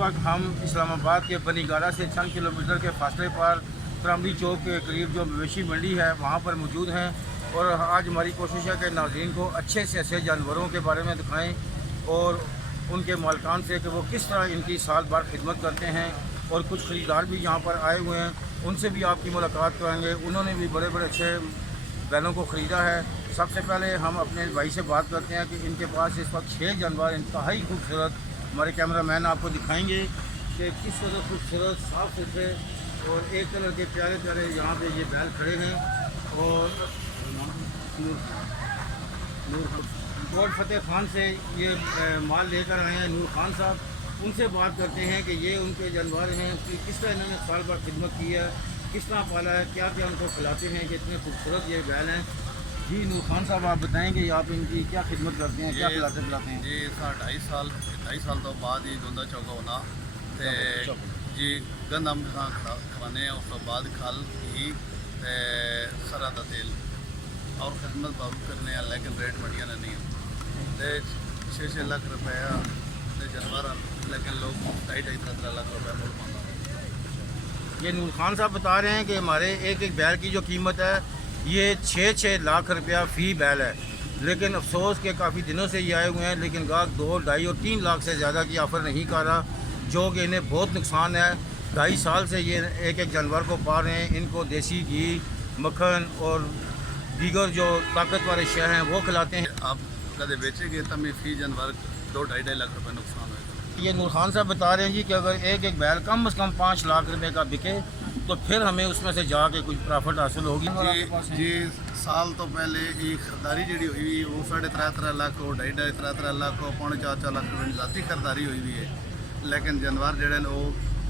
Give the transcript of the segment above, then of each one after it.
वक्त हम इस्लामाबाद के बनीगारा से चंद किलोमीटर के फासले पर प्राइमरी चौक के करीब जो मवेशी मंडी है वहाँ पर मौजूद हैं और आज हमारी कोशिश है कि नाज़रीन को अच्छे से अच्छे जानवरों के बारे में दिखाएं और उनके मालकान से कि वो किस तरह इनकी साल भर खिदमत करते हैं। और कुछ ख़रीदार भी यहाँ पर आए हुए हैं, उनसे भी आपकी मुलाकात कराएंगे। उन्होंने भी बड़े बड़े अच्छे बैलों को ख़रीदा है। सबसे पहले हम अपने भाई से बात करते हैं कि इनके पास इस वक्त 6 जानवर इंतहाई खूबसूरत, हमारे कैमरामैन आपको दिखाएंगे कि किस तरह खूबसूरत, साफ़ सुथरे और एक कलर के प्यारे प्यारे यहाँ पे ये बैल खड़े हैं। और नूर फतेह खान से ये माल लेकर आए हैं नूर खान साहब, उनसे बात करते हैं कि ये उनके जानवर हैं कि किस तरह इन्होंने साल भर खिदमत की है, किस तरह पाला है, क्या क्या उनको खिलाते हैं कि इतने खूबसूरत ये बैल हैं। जी नूर खान साहब, आप बताएं कि आप इनकी क्या खिदमत करते हैं, क्या खिलाते पिलाते हैं? जी इस 2.5 साल तो बाद ही दोंदा चौका होना तो जी गंदम खवाने, उस तो बाद खल घी सरा का तेल और खिदमत बहुत करने, लेकिन रेट बढ़िया नहीं तो 6-6 लाख रुपया जानवर, लेकिन लोग 2.5-3 लाख रुपये मुल पाता। ये नूर खान साहब बता रहे हैं कि हमारे एक एक बैल की जो कीमत है ये 6-6 लाख रुपया फ़ी बैल है, लेकिन अफसोस के काफ़ी दिनों से ये आए हुए हैं, लेकिन गाहक 2, 2.5 और 3 लाख से ज़्यादा की ऑफ़र नहीं कर रहा, जो कि इन्हें बहुत नुकसान है। 2.5 साल से ये एक एक जानवर को पा रहे हैं, इनको देसी घी, मक्खन और दीगर जो ताकत वाले शय हैं वो खिलाते हैं। आप कदे बेचेंगे तब में फ़ी जानवर 2-2.5 लाख रुपये नुकसान होगा। ये नूर खान साहब बता रहे हैं जी कि अगर एक एक बैल कम से कम 5 लाख रुपए का बिके तो फिर हमें उसमें से जाके कुछ प्रॉफिट हासिल होगी। जी साल तो पहले ये खरीदारी जी हुई वो 3.5 लाख को 2.5-3 लाख को 3.5-4 लाख रुपये जाती खरीदारी हुई भी है, लेकिन जानवर जड़े वो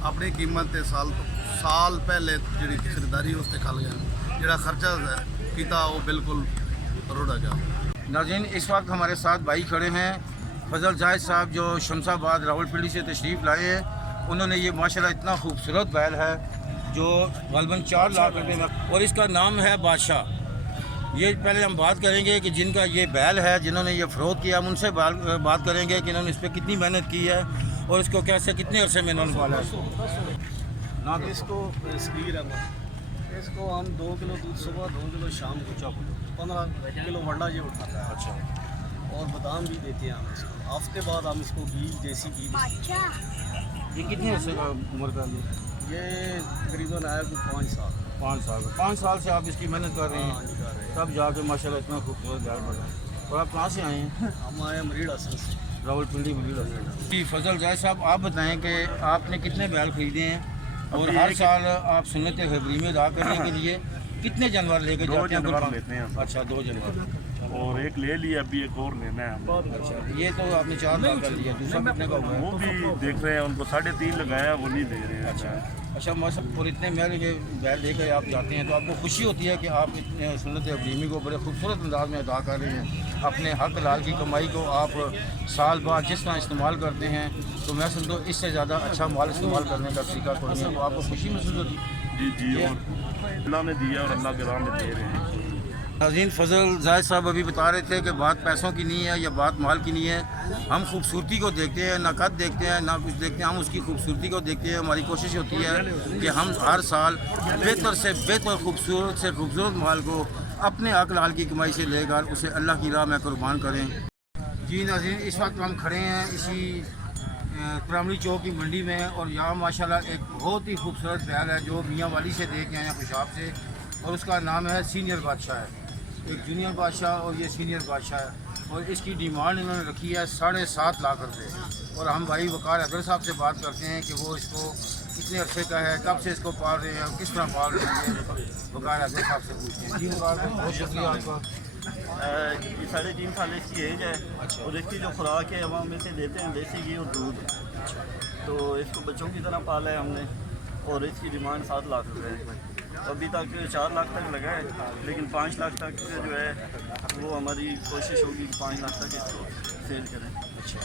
अपनी कीमत से साल पहले जी खरीदारी उससे खल गए, जोड़ा खर्चा किया वो बिल्कुल रोड़ा जा। नाज़रीन, इस वक्त हमारे साथ भाई खड़े हैं फजल जाहिद साहब, जो शमशाबाद रावलपिंडी से तशरीफ़ लाए हैं। उन्होंने ये माशाल्लाह इतना खूबसूरत बैल है जो गलबन 4 लाख रुपये में, और इसका नाम है बादशाह। ये पहले हम बात करेंगे कि जिनका ये बैल है, जिन्होंने ये फ़रोख्त किया, हम उनसे बात करेंगे कि इन्होंने इस पर कितनी मेहनत की है और इसको कैसे कितने अरसे में इन्होंने पाला है। ना तो इसको हम 2 किलो दूध सुबह, 2 किलो शाम को, 15 किलो वंडा ये उठाता है। अच्छा, और बादाम भी देते हैं हम इसको, हफ्ते बाद हम इसको घी, देसी घी। ये कितने अरसे का उम्र का ये तकरीबन आया कोई 5 साल। 5 साल से आप इसकी मेहनत कर रहे हाँ, हैं, तब जाके माशाल्लाह इतना खूबसूरत बैल बना। और आप कहाँ से आए हैं? हम आए मरीड़ असल से। रावलपिंडी मरीड़। जी फजल जाहिद साहब, आप बताएं कि आपने कितने बैल खरीदे हैं और हर साल आप सुन्नत हबरी में अदा करने के लिए कितने जानवर लेके जाते हैं? 2 जानवर लेते हैं। अच्छा, 2 जानवर और एक ले लिया, अभी एक और लेना है। अच्छा, ये तो आपने 4 लाख का लिया, दूसरा कितने का हुआ है? वो भी देख रहे हैं, उनको 3.5 लगाया, वो नहीं दे रहे हैं। अच्छा मौसम, और इतने महल के बैल लेकर आप जाते हैं तो आपको खुशी होती है कि आप इतने सुन्नत हबरीमी को बड़े खूबसूरत अंदाज में अदा कर रहे हैं, अपने हक लाल की कमाई को आप साल बाद जिस तरह इस्तेमाल करते हैं, तो मैं समझो इससे ज़्यादा अच्छा माल इस्तेमाल करने का तरीका कोई नहीं है, तो आपको खुशी महसूस होती है। जी और अल्लाह ने दिया और अल्लाह के राह में दे रहे हैं। नाज़रीन, फजल जाहिद साहब अभी बता रहे थे कि बात पैसों की नहीं है या बात माल की नहीं है, हम खूबसूरती को देखते हैं, ना कद देखते हैं ना कुछ देखते हैं, हम उसकी खूबसूरती को देखते हैं। हमारी कोशिश होती है कि हम हर साल बेहतर से बेहतर खूबसूरत से खूबसूरत माल को अपने हक लाल की कमाई से लेकर उसे अल्लाह की राह में कुर्बान करें। जी नाज़रीन, इस वक्त हम खड़े हैं इसी प्राइमरी चौक की मंडी में, और यहाँ माशाल्लाह एक बहुत ही खूबसूरत बैल है जो मियाँ वाली से देख के आए हैं, खुशाब से, और उसका नाम है सीनियर बादशाह है। एक जूनियर बादशाह और ये सीनियर बादशाह है, और इसकी डिमांड इन्होंने रखी है 7.5 लाख रुपये। और हम भाई वकार अगर साहब से बात करते हैं कि वो इसको कितने अरसे का है, कब से इसको पाल रहे हैं, किस तरह पाल रहे हैं, वकार अगर साहब से पूछते हैं। जी वकार, बहुत शुक्रिया आपका। ये 3.5 साल इसकी एज है। अच्छा। और इसकी जो खुराक है हम इसे देते हैं देसी घी और दूध। तो इसको बच्चों की तरह पाला है हमने, और इसकी डिमांड 7 लाख रुपये है। अभी तक 4 लाख तक लगा है, लेकिन 5 लाख तक जो है वो हमारी कोशिश होगी कि 5 लाख तक इसको सेल करें। अच्छा,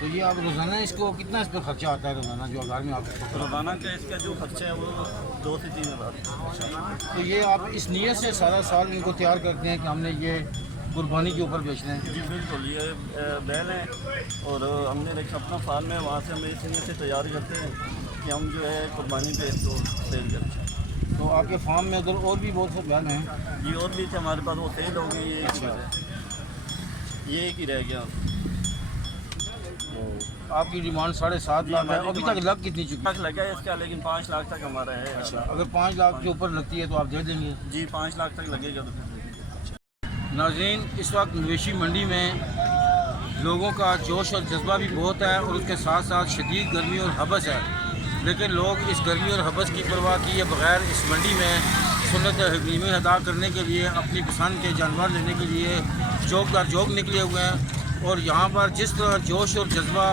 तो ये आप रोज़ाना इसको कितना इस पर खर्चा आता है रोज़ाना जो घर में आप इसको? रोज़ाना का इसका जो खर्चा है वो 2 से 3 हज़ार। तो ये आप इस नीयत से सारा साल इनको तैयार करते हैं कि हमने ये कुर्बानी के ऊपर बेचते हैं? जी बिल्कुल, ये बैल हैं और हमने एक अपना फार्म है, वहाँ से हम इसी से तैयार करते हैं कि हम जो है कुर्बानी पे इसको सेल करते हैं। तो आपके फार्म में उधर और भी बहुत से बैल हैं? जी और भी थे हमारे पास, वो सेल हो गए, ये एक ही बचे। ये एक ही रह गया। आपकी डिमांड 7.5 लाख है, अभी तक लग कितनी चुकी है? लाख लगा है इसका, लेकिन 5 लाख तक हमारा है। अच्छा, अगर 5 लाख के ऊपर लगती है तो आप दे देंगे? जी 5 लाख तक लगेगा तो फिर नाज़रीन, इस वक्त मवेशी मंडी में लोगों का जोश और जज्बा भी बहुत है और उसके साथ साथ शदीद गर्मी और हबस है, लेकिन लोग इस गर्मी और हबस की परवाह किए बगैर इस मंडी में सुन्नत हकीमी अदा करने के लिए, अपनी पसंद के जानवर लेने के लिए चौक दर चौक निकले हुए हैं। और यहाँ पर जिस तरह जोश और जज्बा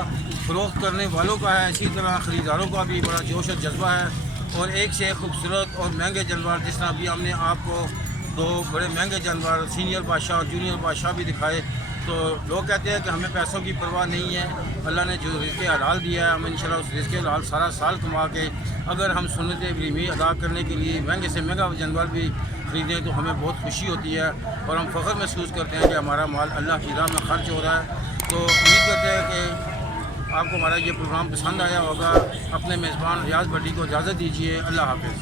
फ़रोख्त करने वालों का है, इसी तरह ख़रीदारों का भी बड़ा जोश और जज्बा है। और एक से एक खूबसूरत और महंगे जानवर, जिस तरह अभी हमने आपको 2 बड़े महंगे जानवर सीनियर बादशाह और जूनियर बादशाह भी दिखाए। तो लोग कहते हैं कि हमें पैसों की परवाह नहीं है, अल्लाह ने जो रिज़्क़ हलाल दिया है हम इंशाल्लाह उस रिज़्क़ हलाल सारा साल कमा के अगर हम सुन्नत इब्राहिमी अदा करने के लिए महंगे से महंगा जानवर भी ख़रीदें तो हमें बहुत खुशी होती है और हम फ़ख्र महसूस करते हैं कि हमारा माल अल्लाह की राह में खर्च हो रहा है। तो उम्मीद करते हैं कि आपको हमारा ये प्रोग्राम पसंद आया होगा। अपने मेज़बान रियाज़ भट्टी को इजाज़त दीजिए। अल्लाह हाफ़िज़।